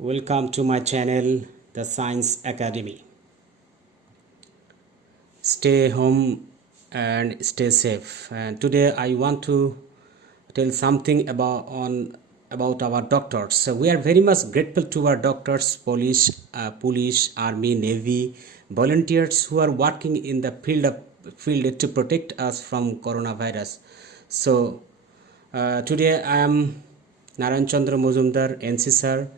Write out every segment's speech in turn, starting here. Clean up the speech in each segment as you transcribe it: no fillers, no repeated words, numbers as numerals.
Welcome to my channel, The Science Academy. Stay home and stay safe. And today I want to tell something about our doctors. So we are very much grateful to our doctors, police, army, navy, volunteers who are working in the field to protect us from coronavirus. So today I am Naran Chandra Mojumdar, NC sir,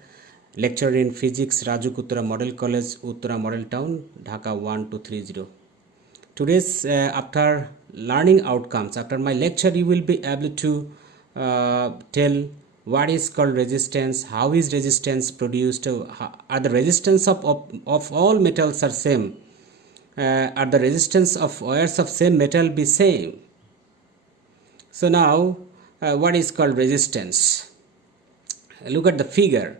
lecturer in physics, Rajuk Uttara Model College, Uttara Model Town, Dhaka 1230. Today's after learning outcomes, after my lecture, you will be able to tell what is called resistance, how is resistance produced, are the resistance of all metals are same, are the resistance of wires of same metal be same. So now, what is called resistance? Look at the figure.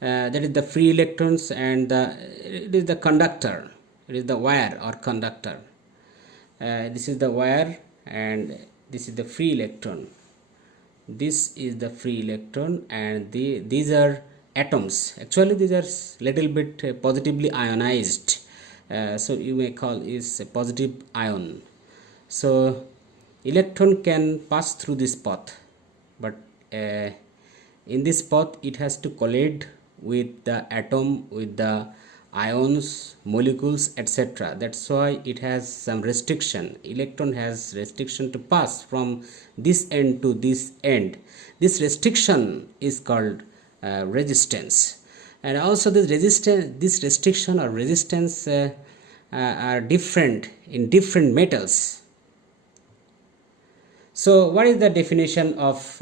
That is the free electrons, and it is the conductor. It is the wire or conductor. This is the wire, and this is the free electron. This is the free electron, and these are atoms. Actually, these are little bit positively ionized. So you may call is a positive ion. So electron can pass through this path, but in this path it has to collide with the atom, with the ions, molecules, etc. That's why it has some restriction. Electron has restriction to pass from this end to this end. This restriction is called resistance. And also this restriction or resistance are different in different metals. So what is the definition of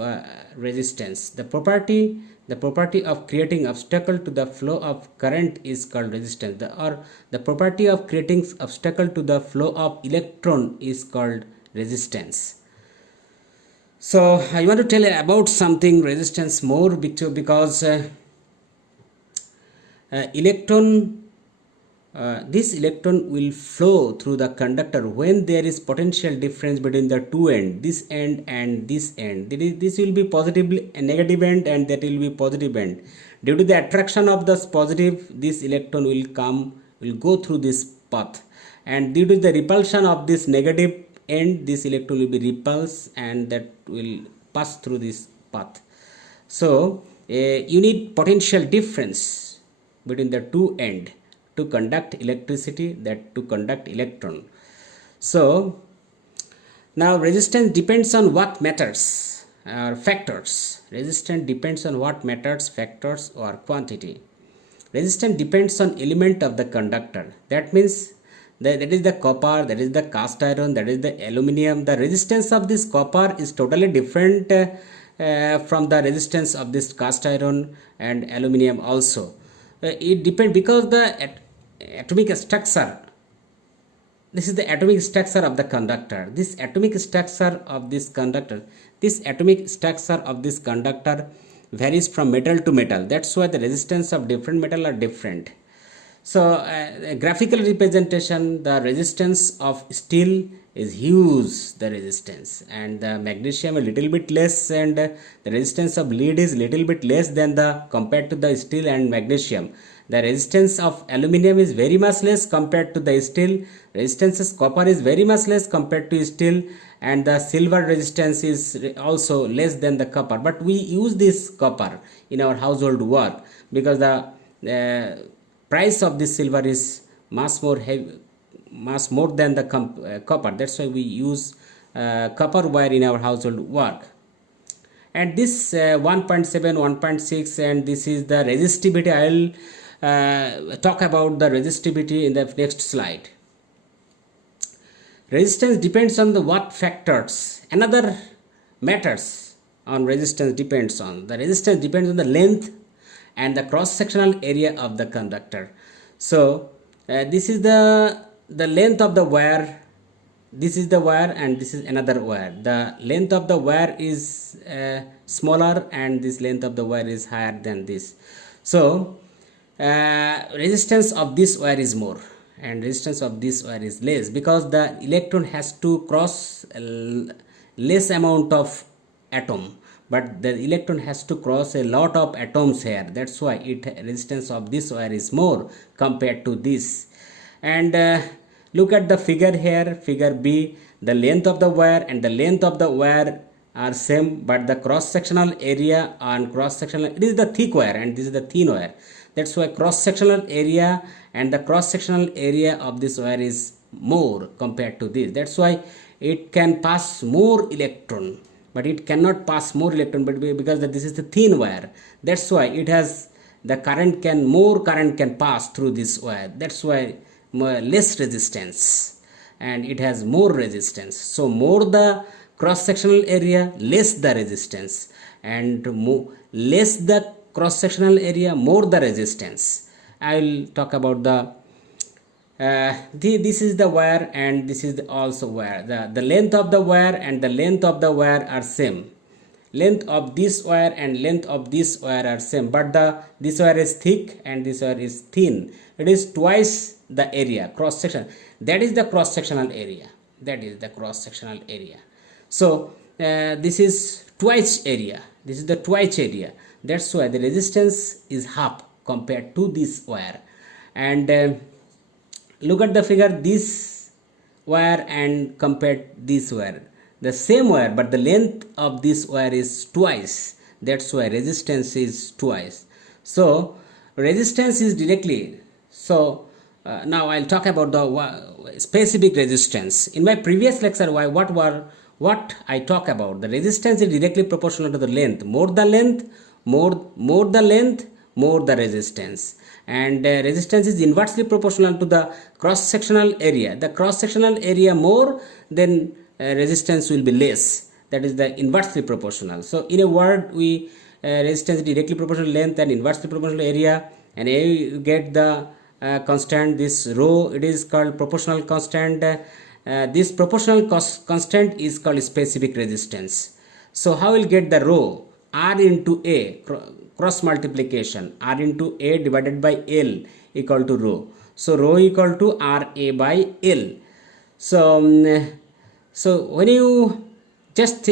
resistance? The property of creating obstacle to the flow of current is called resistance, or the property of creating obstacle to the flow of electron is called resistance. So I want to tell you about something resistance more because this electron will flow through the conductor when there is potential difference between the two ends, this end and this end. This will be positively a negative end, and that will be positive end. Due to the attraction of this positive, this electron will go through this path, and due to the repulsion of this negative end, this electron will be repulsed, and that will pass through this path. So you need potential difference between the two ends to conduct electricity, that to conduct electron. So now resistance depends on what matters or factors. Resistance depends on what matters, factors or quantity. Resistance depends on element of the conductor. That means that is the copper, that is the cast iron, that is the aluminium. The resistance of this copper is totally different from the resistance of this cast iron and aluminium also. It depends because the atomic structure, this is the atomic structure of the conductor. This atomic structure of this conductor varies from metal to metal. That's why the resistance of different metal are different. So graphical representation, the resistance of steel is huge, the resistance, and the magnesium a little bit less, and the resistance of lead is little bit less than the compared to the steel and magnesium. The resistance of aluminium is very much less compared to the steel. Resistance of copper is very much less compared to steel, and the silver resistance is also less than the copper. But we use this copper in our household work because the price of this silver is much more than the copper. That's why we use copper wire in our household work. And this 1.7, 1.6, and this is the resistivity. I will talk about the resistivity in the next slide. Resistance depends on the what factors. Another matters on resistance depends on the resistance depends on the length and the cross-sectional area of the conductor. So this is the length of the wire. This is the wire, and this is another wire. The length of the wire is smaller, and this length of the wire is higher than this. So resistance of this wire is more, and resistance of this wire is less, because the electron has to cross less amount of atom, but the electron has to cross a lot of atoms here. That's why resistance of this wire is more compared to this. And look at the figure here, figure B. The length of the wire and the length of the wire are same, but the cross sectional area on cross sectional, it is the thick wire and this is the thin wire. That's why cross sectional area and the cross sectional area of this wire is more compared to this. That's why it can pass more electron, but it cannot pass more electron, but because this is the thin wire. That's why it has the more current can pass through this wire. That's why less resistance, and it has more resistance. So more the cross sectional area, less the resistance, and less the cross sectional area, more the resistance. I will talk about this is the wire and this is also wire. The length of the wire and the length of the wire are same. Length of this wire and length of this wire are same, but this wire is thick and this wire is thin. It is twice the area, cross section. That is the cross sectional area. That is the cross sectional area. So this is twice area. This is the twice area. That's why the resistance is half compared to this wire. And look at the figure, this wire and compared this wire, the same wire, but the length of this wire is twice. That's why resistance is twice. So resistance is directly. So now I'll talk about the specific resistance. In my previous lecture, what I talk about, the resistance is directly proportional to the length. More the length, more the length, more the resistance. And resistance is inversely proportional to the cross sectional area. The cross sectional area more, then resistance will be less. That is the inversely proportional. So in a word, we resistance is directly proportional to length and inversely proportional to area, and you get the constant, this rho, it is called proportional constant. This proportional constant is called specific resistance. So how will get the rho? R into A, cross multiplication, R into A divided by L equal to rho. So rho equal to RA by L. So when you just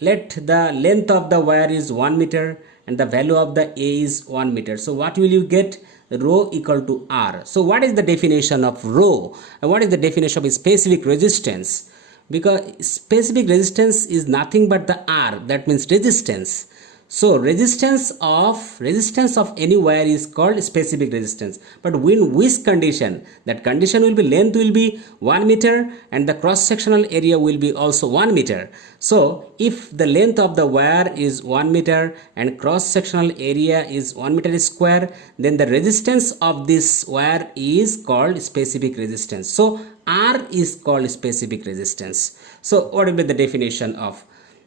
let the length of the wire is 1 meter and the value of the A is 1 meter. So what will you get? Rho equal to R. So what is the definition of rho? And what is the definition of specific resistance? Because specific resistance is nothing but the R, that means resistance. So resistance of any wire is called specific resistance. But in which condition? That condition will be length will be 1 meter and the cross sectional area will be also 1 meter. So if the length of the wire is 1 meter and cross sectional area is 1 meter square, then the resistance of this wire is called specific resistance. So R is called specific resistance. So what will be the definition of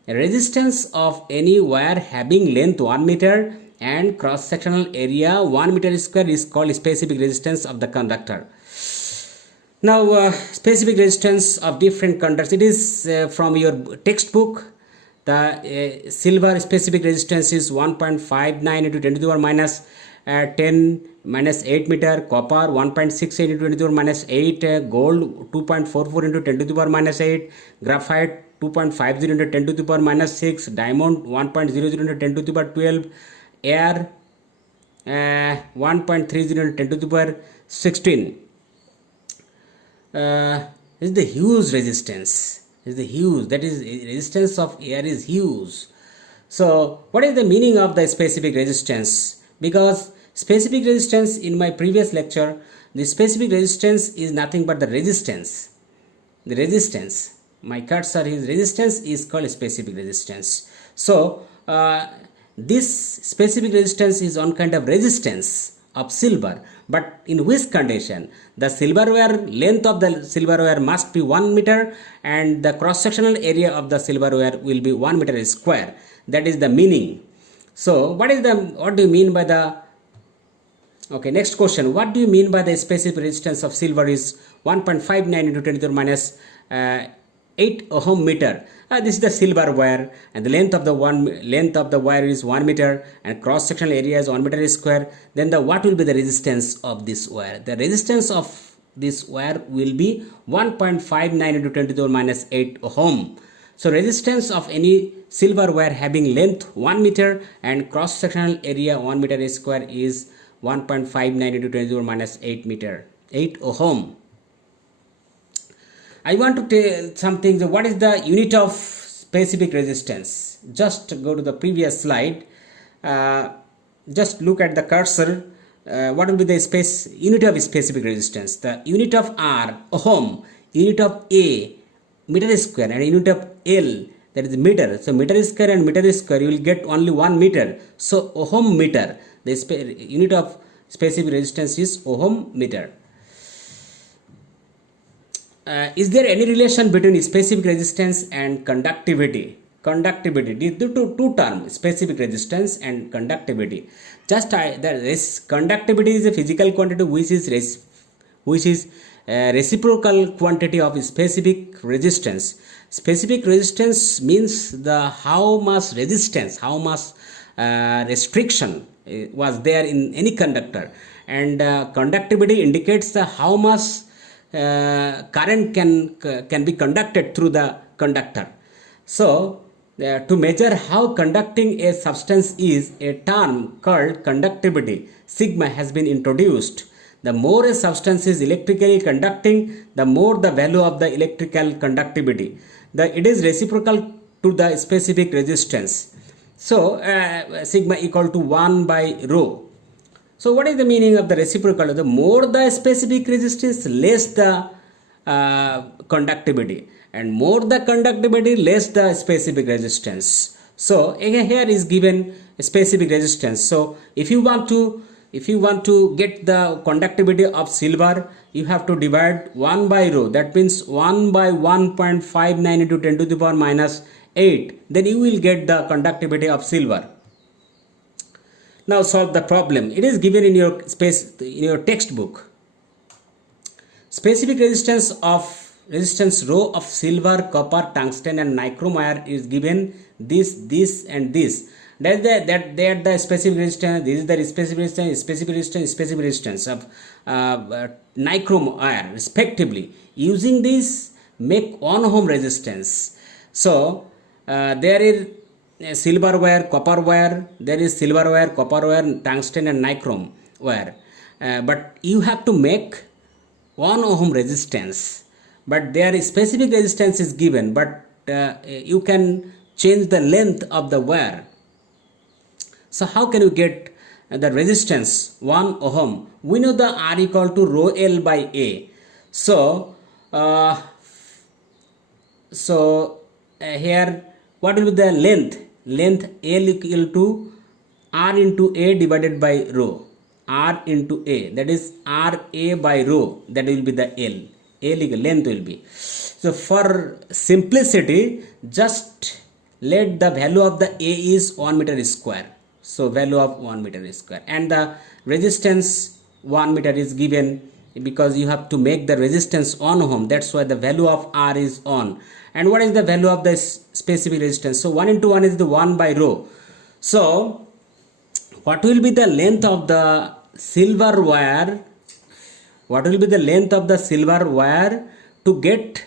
resistance of any wire having length 1 meter and cross sectional area 1 meter square is called specific resistance of the conductor. Now specific resistance of different conductors, it is from your textbook. The silver specific resistance is 1.59 into 10 to the power minus 10 minus 8 meter, copper 1.68 into 10 to the power minus 8, gold 2.44 into 10 to the power minus 8, graphite 2.50 into 10 to the power minus 6, diamond 1.00 into 10 to the power 12, air 1.30 into 10 to the power 16. This is the huge resistance. This is the huge. That is, resistance of air is huge. So what is the meaning of the specific resistance? Because specific resistance, in my previous lecture, the specific resistance is nothing but the resistance. The resistance. My cursor, his resistance is called specific resistance. So this specific resistance is one kind of resistance of silver, but in which condition? The silver wire, length of the silver wire must be 1 meter and the cross sectional area of the silver wire will be 1 meter square. That is the meaning. So what do you mean by the, okay, next question, what do you mean by the specific resistance of silver is 1.59 into 10 to the power minus 8 ohm meter. This is the silver wire and the length of the wire is 1 meter and cross sectional area is 1 meter square. Then what will be the resistance of this wire? The resistance of this wire will be 1.59 into 10 to the power minus 8 ohm. So resistance of any silver wire having length 1 meter and cross sectional area 1 meter square is 1.59 into 10 to the power minus 8 meter 8 ohm. I want to tell something. What is the unit of specific resistance? Just go to the previous slide. Just look at the cursor. What will be the unit of specific resistance? The unit of R, ohm, unit of A, meter square, and unit of L, that is meter. So meter square and meter square, you will get only 1 meter. So ohm meter, the unit of specific resistance is ohm meter. Is there any relation between specific resistance and conductivity? Conductivity, these two terms, specific resistance and conductivity. Conductivity is a physical quantity which is reciprocal quantity of specific resistance. Specific resistance means the how much resistance, how much restriction was there in any conductor, and conductivity indicates the how much current can be conducted through the conductor. So to measure how conducting a substance is, a term called conductivity sigma has been introduced. The more a substance is electrically conducting, the more the value of the electrical conductivity. It is reciprocal to the specific resistance. So sigma equal to 1 by rho. So what is the meaning of the reciprocal? The more the specific resistance, less the conductivity, and more the conductivity, less the specific resistance. So again, here is given specific resistance. So if you want to get the conductivity of silver, you have to divide 1 by rho. That means 1 by 1.59 into 10 to the power minus 8. Then you will get the conductivity of silver. Now solve the problem. It is given in your textbook. Specific resistance rho of silver, copper, tungsten, and nichrome wire is given this, and this. They are the specific resistance. This is the specific resistance of nichrome wire respectively. Using this, make 1 ohm resistance. So there is silver wire, copper wire, there is silver wire, copper wire, tungsten and nichrome wire, but you have to make 1 ohm resistance, but their specific resistance is given, but you can change the length of the wire. So how can you get the resistance 1 ohm? We know the R equal to rho L by A. So here what will be the length? Length L equal to R into A divided by rho. R into A, that is R A by rho, that will be the L. Length will be. So for simplicity, just let the value of the A is 1 meter square. So value of 1 meter square, and the resistance 1 meter is given because you have to make the resistance 1 ohm. That's why the value of R is on. And what is the value of the specific resistance? So 1 into 1 is the 1 by rho. So what will be the length of the silver wire? What will be the length of the silver wire to get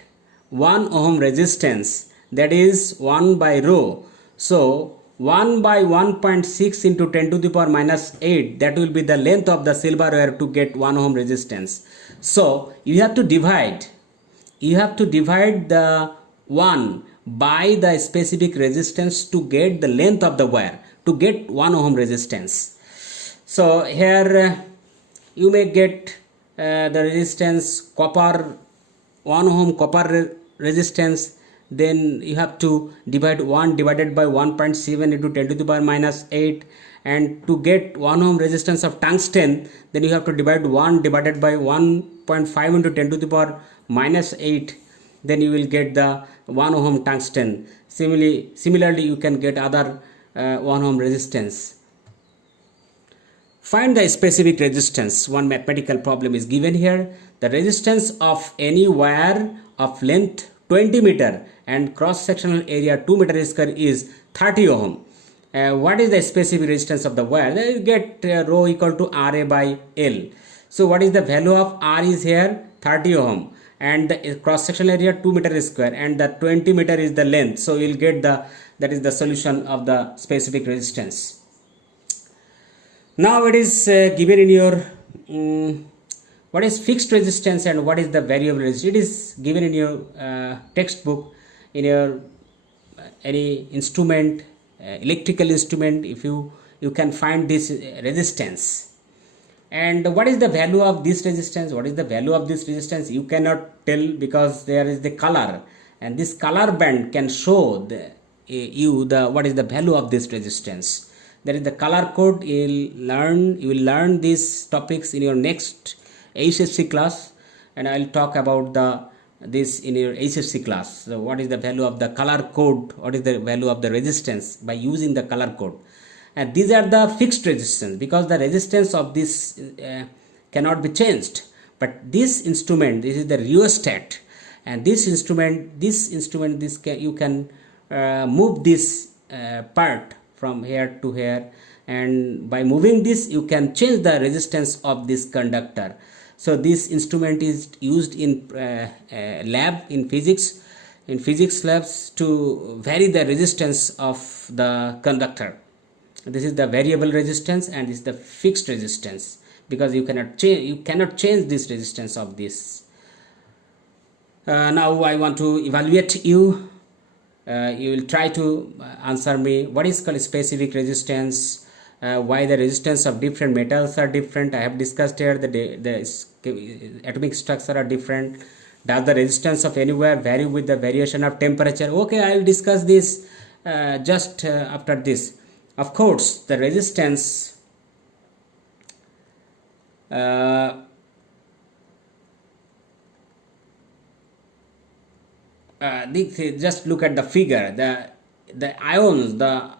1 ohm resistance? That is 1 by rho. So 1 by 1.6 into 10 to the power minus 8, that will be the length of the silver wire to get 1 ohm resistance. So you have to divide the 1 by the specific resistance to get the length of the wire, to get 1 ohm resistance. So here you may get the resistance copper, 1 ohm copper resistance. Then you have to divide 1 divided by 1.7 into 10 to the power minus 8, and to get 1 ohm resistance of tungsten, then you have to divide 1 divided by 1.5 into 10 to the power minus 8, then you will get the 1 ohm tungsten. Similarly you can get other 1 ohm resistance. Find the specific resistance. One mathematical problem is given here. The resistance of any wire of length 20 meter and cross sectional area 2 meter square is 30 ohm. What is the specific resistance of the wire? Then you get rho equal to RA by L. So what is the value of R is here? 30 ohm, and the cross sectional area 2 meter square, and the 20 meter is the length. So you'll get that is the solution of the specific resistance. Now it is given in your what is fixed resistance and what is the variable resistance. It is given in your textbook, in your any instrument, electrical instrument. If you can find this resistance, and what is the value of this resistance, what is the value of this resistance, you cannot tell, because there is the color, and this color band can show the what is the value of this resistance. There is the color code. You will learn these topics in your next HFC class, and I will talk about this in your HFC class. So what is the value of the color code, what is the value of the resistance by using the color code. And these are the fixed resistance, because the resistance of this cannot be changed. But this instrument, this is the rheostat, and this instrument you can move this part from here to here, and by moving this you can change the resistance of this conductor. So this instrument is used in lab, in physics labs, to vary the resistance of the conductor. This is the variable resistance, and this is the fixed resistance, because you cannot change this resistance of this. Now I want to evaluate you. You will try to answer me what is called specific resistance, why the resistance of different metals are different. I have discussed here the atomic structure are different. Does the resistance of anywhere vary with the variation of temperature? Okay, I will discuss this just after this. Of course, the resistance just look at the figure. The ions, the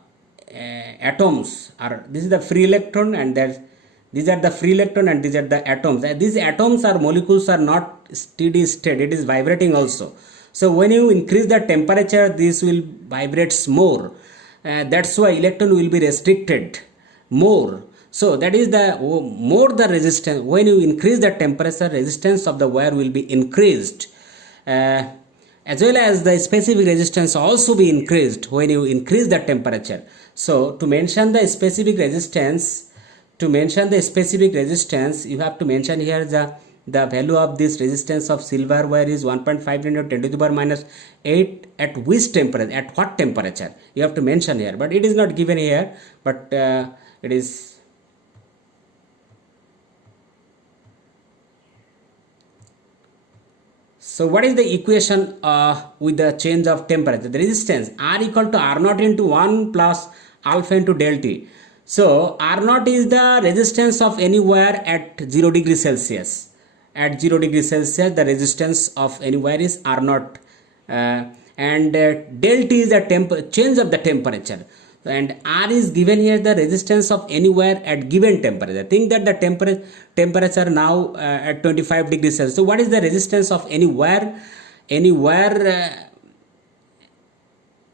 atoms are, this is the free electron, and these are the free electron, and these are the atoms. These atoms or molecules are not steady state, it is vibrating also. So when you increase the temperature, this will vibrates more. That's why electron will be restricted more. So that is the more the resistance. When you increase the temperature, resistance of the wire will be increased, as well as the specific resistance also be increased when you increase the temperature. So to mention the specific resistance, you have to mention here the value of this resistance of silver wire is 1.5 into 10 to the power minus 8 at which temperature, at what temperature, you have to mention here, but it is not given here, but it is. So what is the equation with the change of temperature? The resistance R equal to R naught into 1 plus alpha into del T. So R naught is the resistance of any wire at 0 degrees Celsius. At 0 degrees Celsius, the resistance of any wire is R naught, and del T is the change of the temperature, and R is given here the resistance of any wire at given temperature. Think that the temperature now at 25 degrees Celsius. So what is the resistance of any wire?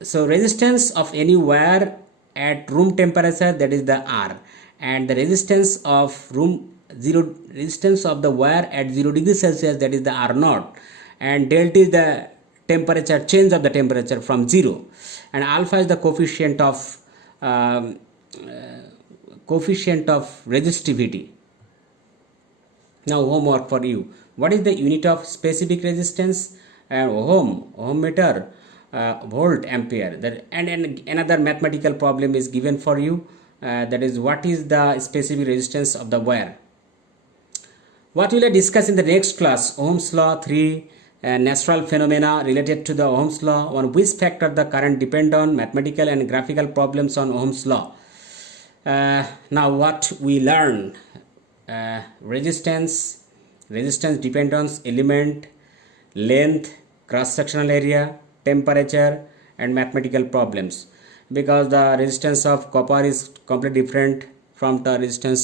So resistance of any wire at room temperature, that is the R, and the resistance of resistance of the wire at 0 degrees Celsius, that is the R naught, and delta is the temperature, change of the temperature from 0, and alpha is the coefficient of resistivity. Now homework for you. What is the unit of specific resistance? Ohm meter, volt, ampere. And another mathematical problem is given for you, that is what is the specific resistance of the wire. What we will discuss in the next class: Ohm's law, 3 natural phenomena related to the Ohm's law, on which factor the current depend on, mathematical and graphical problems on Ohm's law. Now what we learn: resistance dependence, element, length, cross-sectional area, temperature, and mathematical problems, because the resistance of copper is completely different from the resistance